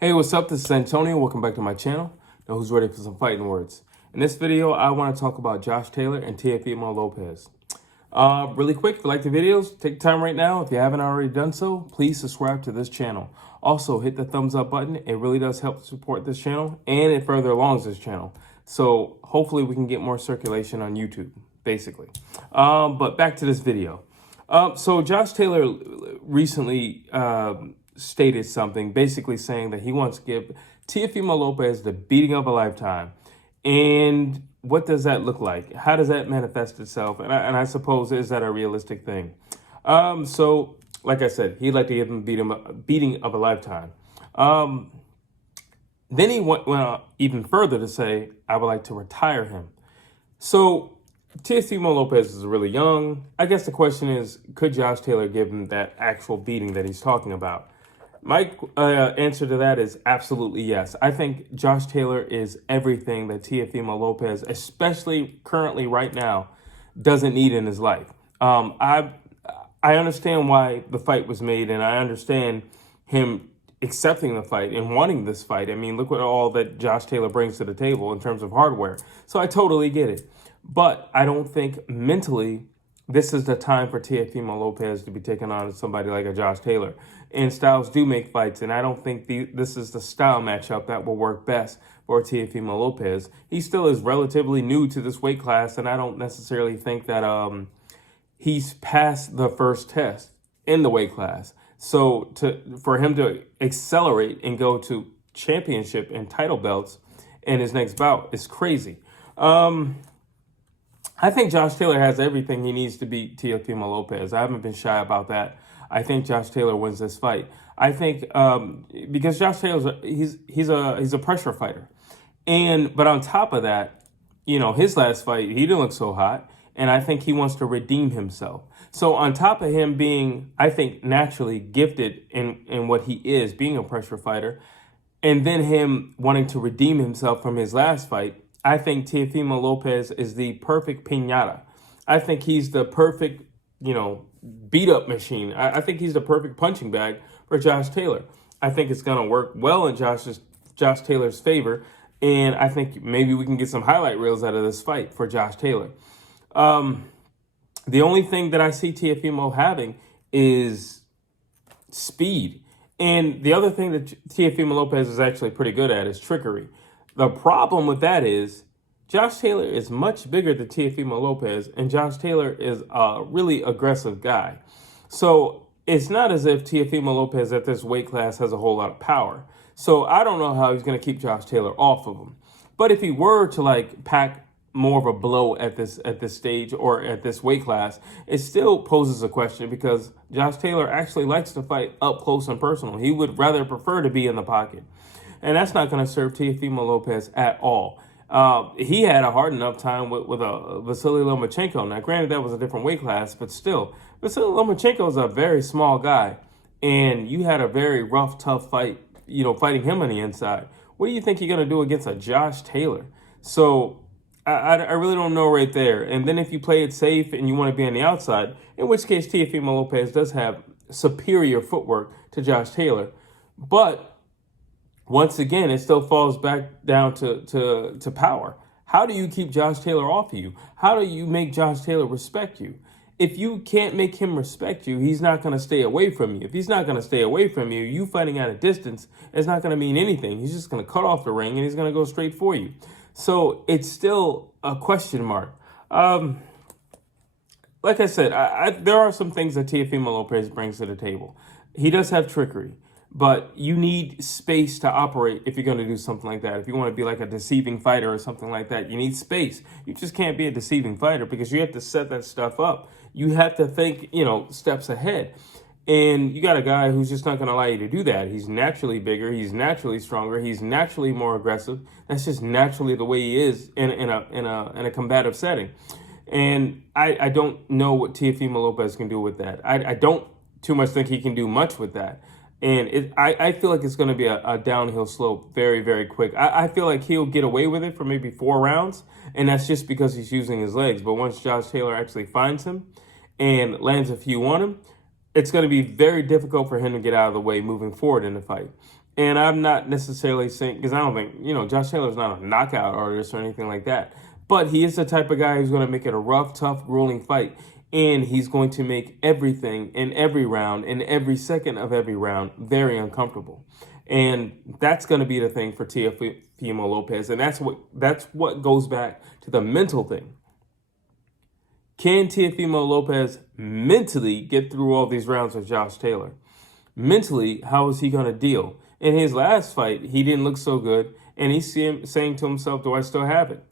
Hey, what's up? This is Antonio. Welcome back to my channel. Now, who's ready for some fighting words? In this video, I want to talk about Josh Taylor and Teofimo Lopez. Really quick, if you like the videos, take time right now. If you haven't already done so, please subscribe to this channel. Also, hit the thumbs up button. It really does help support this channel, and it further alongs this channel. So hopefully we can get more circulation on YouTube, basically. But back to this video. So Josh Taylor recently stated something, basically saying that he wants to give Teofimo Lopez the beating of a lifetime. And what does that look like? How does that manifest itself? And I suppose, is that a realistic thing? So, like I said, he'd like to give him a beating of a lifetime. Then he went even further to say, I would like to retire him. So, Teofimo Lopez is really young. I guess the question is, could Josh Taylor give him that actual beating that he's talking about? My answer to that is absolutely yes. I think Josh Taylor is everything that Teofimo Lopez, especially currently right now, doesn't need in his life. I understand why the fight was made, and I understand him accepting the fight and wanting this fight. I mean, look at all that Josh Taylor brings to the table in terms of hardware. So I totally get it. But I don't think mentally this is the time for Teofimo Lopez to be taking on somebody like a Josh Taylor. And styles do make fights, and I don't think this is the style matchup that will work best for Teofimo Lopez. He still is relatively new to this weight class, and I don't necessarily think that he's passed the first test in the weight class. So for him to accelerate and go to championship and title belts in his next bout is crazy. I think Josh Taylor has everything he needs to beat Teofimo Lopez. I haven't been shy about that. I think Josh Taylor wins this fight. I think because Josh Taylor's he's a pressure fighter, but on top of that, you know, his last fight he didn't look so hot, and I think he wants to redeem himself. So on top of him being, I think, naturally gifted in what he is, being a pressure fighter, and then him wanting to redeem himself from his last fight, I think Teofimo Lopez is the perfect piñata. I think he's the perfect, beat-up machine. I think he's the perfect punching bag for Josh Taylor. I think it's going to work well in Josh Taylor's favor, and I think maybe we can get some highlight reels out of this fight for Josh Taylor. The only thing that I see Teofimo having is speed. And the other thing that Teofimo Lopez is actually pretty good at is trickery. The problem with that is Josh Taylor is much bigger than Teofimo Lopez, and Josh Taylor is a really aggressive guy. So it's not as if Teofimo Lopez at this weight class has a whole lot of power. So I don't know how he's going to keep Josh Taylor off of him. But if he were to pack more of a blow at this stage or at this weight class, it still poses a question because Josh Taylor actually likes to fight up close and personal. He would rather prefer to be in the pocket. And that's not going to serve Teofimo Lopez at all. He had a hard enough time with Vasily Lomachenko. Now, granted, that was a different weight class, but still, Vasily Lomachenko is a very small guy, and you had a very rough, tough fight, fighting him on the inside. What do you think you're going to do against a Josh Taylor? So I really don't know right there. And then if you play it safe and you want to be on the outside, in which case Teofimo Lopez does have superior footwork to Josh Taylor. But once again, it still falls back down to power. How do you keep Josh Taylor off of you? How do you make Josh Taylor respect you? If you can't make him respect you, he's not going to stay away from you. If he's not going to stay away from you, you fighting at a distance is not going to mean anything. He's just going to cut off the ring and he's going to go straight for you. So it's still a question mark. Like I said, there are some things that Teofimo Lopez brings to the table. He does have trickery. But you need space to operate if you're going to do something like that. If you want to be like a deceiving fighter or something like that, you need space. You just can't be a deceiving fighter because you have to set that stuff up. You have to think, steps ahead. And you got a guy who's just not going to allow you to do that. He's naturally bigger. He's naturally stronger. He's naturally more aggressive. That's just naturally the way he is in a combative setting. And I don't know what Teofimo Lopez can do with that. I don't too much think he can do much with that. And I feel like it's going to be a downhill slope very, very quick. I feel like he'll get away with it for maybe 4 rounds, and that's just because he's using his legs. But once Josh Taylor actually finds him and lands a few on him, it's going to be very difficult for him to get out of the way moving forward in the fight. And I'm not necessarily saying, because I don't think, Josh Taylor's not a knockout artist or anything like that. But he is the type of guy who's going to make it a rough, tough, grueling fight. And he's going to make everything in every round, in every second of every round, very uncomfortable. And that's going to be the thing for Teofimo Lopez. And that's what goes back to the mental thing. Can Teofimo Lopez mentally get through all these rounds with Josh Taylor? Mentally, how is he going to deal? In his last fight, he didn't look so good, and he's saying to himself, do I still have it?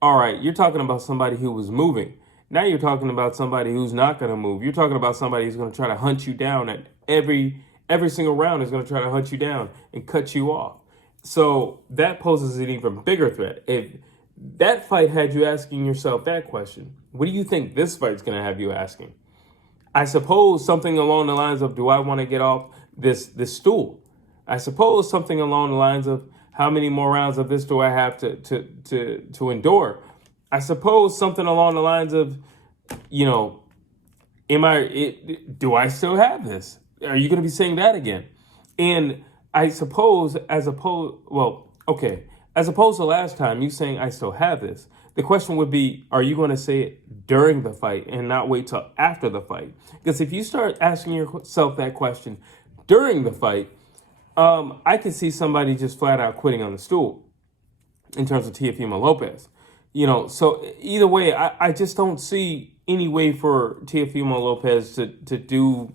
All right, you're talking about somebody who was moving. Now you're talking about somebody who's not going to move. You're talking about somebody who's going to try to hunt you down at every single round is going to try to hunt you down and cut you off. So that poses an even bigger threat. If that fight had you asking yourself that question, what do you think this fight's going to have you asking? I suppose something along the lines of, do I want to get off this stool? I suppose something along the lines of, how many more rounds of this do I have to endure? I suppose something along the lines of, do I still have this? Are you going to be saying that again? And I suppose, as opposed to last time, you saying I still have this, the question would be, are you going to say it during the fight and not wait till after the fight? Because if you start asking yourself that question during the fight, I could see somebody just flat out quitting on the stool in terms of Teofimo Lopez. So either way, I just don't see any way for Teofimo Lopez to do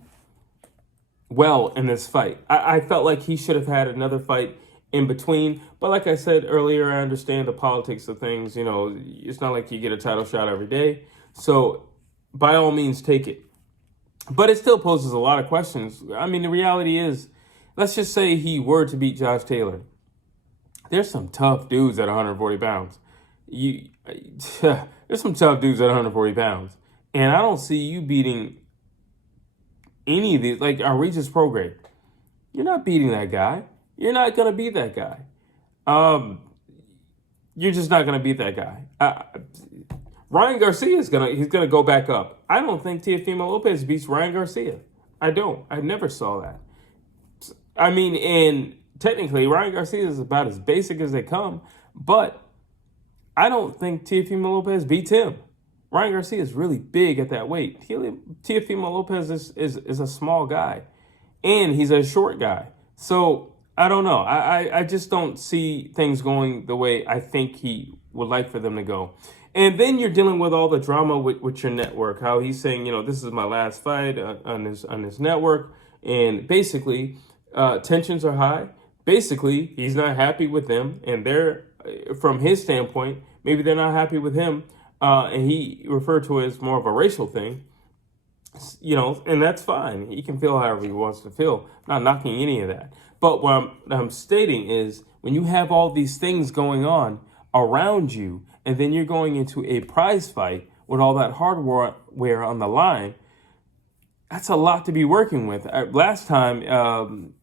well in this fight. I felt like he should have had another fight in between. But like I said earlier, I understand the politics of things. It's not like you get a title shot every day. So by all means, take it. But it still poses a lot of questions. I mean, the reality is, let's just say he were to beat Josh Taylor. There's some tough dudes at 140 pounds. There's some tough dudes at 140 pounds. And I don't see you beating any of these, like our Regis Prograde. You're not beating that guy. You're not going to beat that guy. You're just not going to beat that guy. Ryan Garcia he's gonna go back up. I don't think Teofimo Lopez beats Ryan Garcia. I don't. I never saw that. I mean, and technically, Ryan Garcia is about as basic as they come, but I don't think Teofimo Lopez beats him. Ryan Garcia is really big at that weight. Teofimo Lopez is a small guy, and he's a short guy. So I don't know. I just don't see things going the way I think he would like for them to go. And then you're dealing with all the drama with your network, how he's saying, this is my last fight on this network, and basically tensions are high. Basically, he's not happy with them, and they're, from his standpoint, maybe they're not happy with him, and he referred to it as more of a racial thing, and that's fine. He can feel however he wants to feel. I'm not knocking any of that. But what I'm stating is, when you have all these things going on around you, and then you're going into a prize fight with all that hardware on the line, that's a lot to be working with. Last time,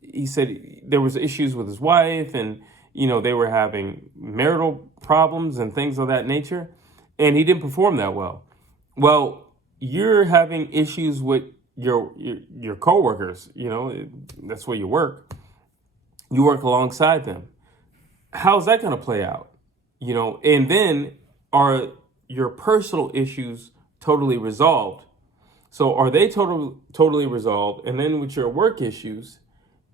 he said there was issues with his wife, and they were having marital problems and things of that nature, and he didn't perform that well. Well, you're having issues with your coworkers. That's where you work. You work alongside them. How's that going to play out? And then, are your personal issues totally resolved? So are they totally resolved? And then with your work issues,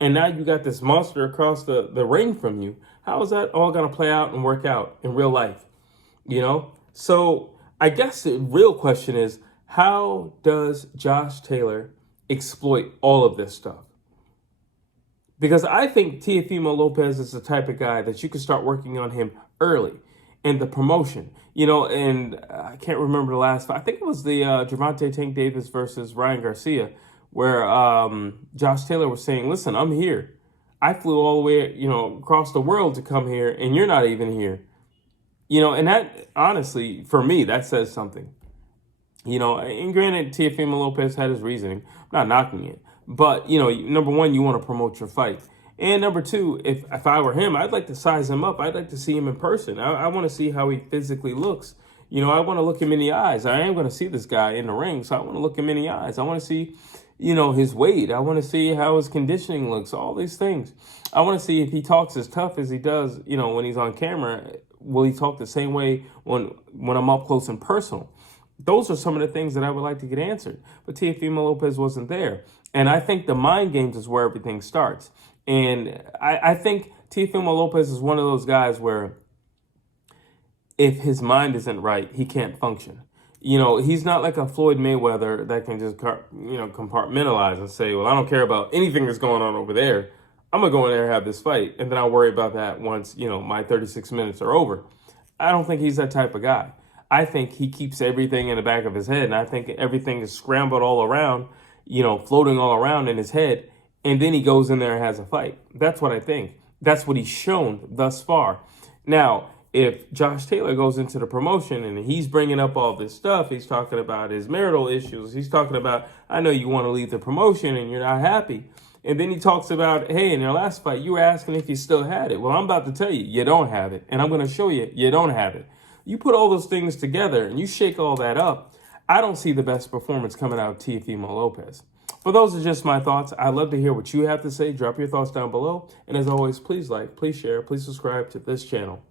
and now you got this monster across the ring from you, how is that all going to play out and work out in real life? So I guess the real question is, how does Josh Taylor exploit all of this stuff? Because I think Teofimo Lopez is the type of guy that you can start working on him early in the promotion. And I can't remember the last fight. I think it was the Gervonta Tank Davis versus Ryan Garcia, where Josh Taylor was saying, listen, I'm here. I flew all the way, across the world to come here, and you're not even here. And that, honestly, for me, that says something. And granted, Teofimo Lopez had his reasoning. I'm not knocking it. But, number one, you want to promote your fight. And number two, if I were him, I'd like to size him up. I'd like to see him in person. I want to see how he physically looks. I want to look him in the eyes. I am going to see this guy in the ring, so I want to look him in the eyes. I want to see, his weight. I want to see how his conditioning looks, all these things. I want to see if he talks as tough as he does, when he's on camera. Will he talk the same way when I'm up close and personal? Those are some of the things that I would like to get answered. But Teofimo Lopez wasn't there. And I think the mind games is where everything starts. And I think Teofimo Lopez is one of those guys where if his mind isn't right, he can't function. He's not like a Floyd Mayweather that can just, compartmentalize and say, well, I don't care about anything that's going on over there. I'm going to go in there and have this fight, and then I'll worry about that once, my 36 minutes are over. I don't think he's that type of guy. I think he keeps everything in the back of his head, and I think everything is scrambled all around, floating all around in his head, and then he goes in there and has a fight. That's what I think. That's what he's shown thus far. Now, if Josh Taylor goes into the promotion and he's bringing up all this stuff, he's talking about his marital issues, he's talking about, I know you want to leave the promotion and you're not happy. And then he talks about, hey, in your last fight, you were asking if you still had it. Well, I'm about to tell you, you don't have it. And I'm going to show you, you don't have it. You put all those things together and you shake all that up, I don't see the best performance coming out of Teofimo Lopez. But those are just my thoughts. I'd love to hear what you have to say. Drop your thoughts down below. And as always, please like, please share, please subscribe to this channel.